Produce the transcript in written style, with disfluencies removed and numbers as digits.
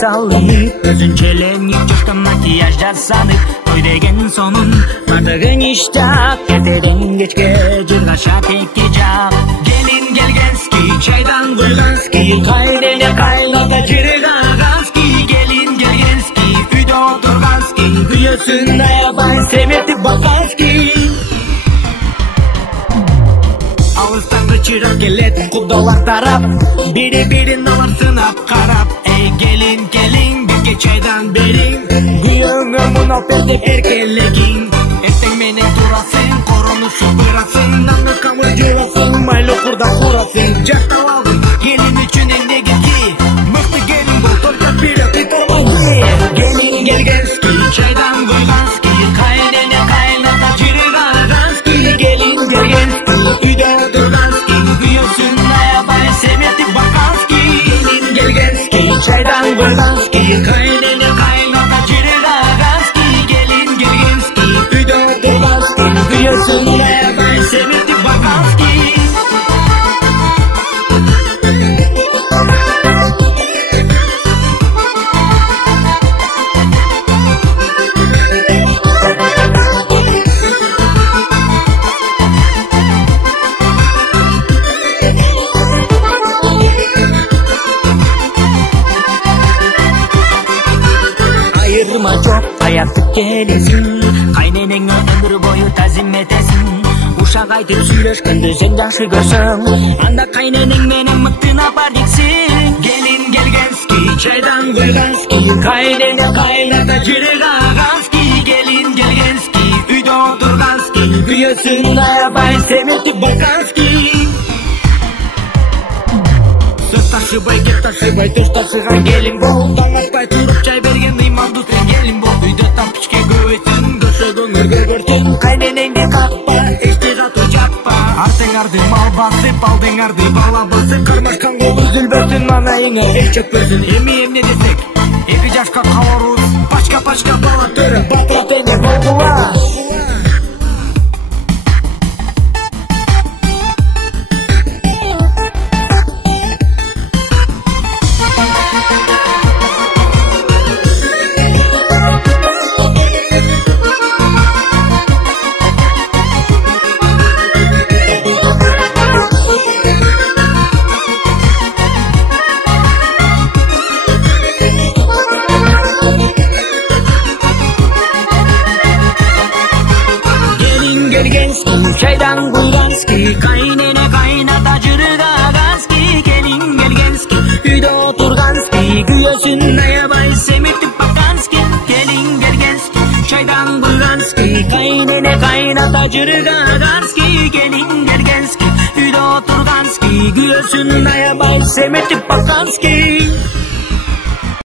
салынып, өзүнчөленип жошкон макияж жасанып, той деген сонун бардыгын иштап, эртеден кечке жыргаша текке жап. Келин келгенски, чайдан куйгански, кайнене кайната жыргагански. Келин келгенски, үйдө отургански, күйөөсүн аябай семетип бакански. Алыстан кычырап келет кудалар тарап, бири-бирин алар сынап карап. Эй келин, келин, бизге чайдан бериң, күйөөңө мунал перде эркелегиң. Эртең менен турасың, коронушу бырасың, нанды камыр журасың, майлы курда курасың. Жактап алдың, келин үчүн эмнегеси, мыкты келин бол, только вперед и тормози. Келин келгенски, чайдан куйгански, кайнене кайната жыргагански. Келин келгенски, үйдө отургански, күйөөсүн аябай семетип бакански. Келин келгенски, чайдан куйгански, кайнене кайната жыргагански. Келин келгенски, үйдө отургански, күйөөсүн аябай семетип бакански. Айырма жок, аяттык келесиң, кайненеңе өмүр бою тазим этесиң. Ушак айтып сүйлөшкөндү сен жакшы көрсөң, анда кайненең менен мыктына бар диксиң. Келин келгенски, чайдан куйгански, кайнене кайната жыргагански. Келин келгенски, үйдө отургански, күйөөсүн аябай семетип бакански. Сөз ташыбай, кеп ташыбай, төш ташыган келин бол. Таң атпай туруп чай берген ыймандуу сен келин бол. Үйдө тапичке көбөйсүн, көшөгөңөр көгөртүн. Кайненеңди какпа, эчти катуу жаппа. Артыңарды мал басып, алдыңарды бала басып. Кармашкан кол үзүлбөсүн, манайыңа эч чөкпөсүн. Эми эмне десек, 2 жашка калабыз, пачка бала төрө, батырат эне болгула. Чайдан куйгански, кайнене кайната жыргагански. Келин келгенски, үйдө отургански, күйөөсүн аябай семетип бакански. Келин келгенски, чайдан куйгански, кайнене кайната жыргагански. Келин келгенски, үйдө отургански, күйөөсүн аябай семетип бакански.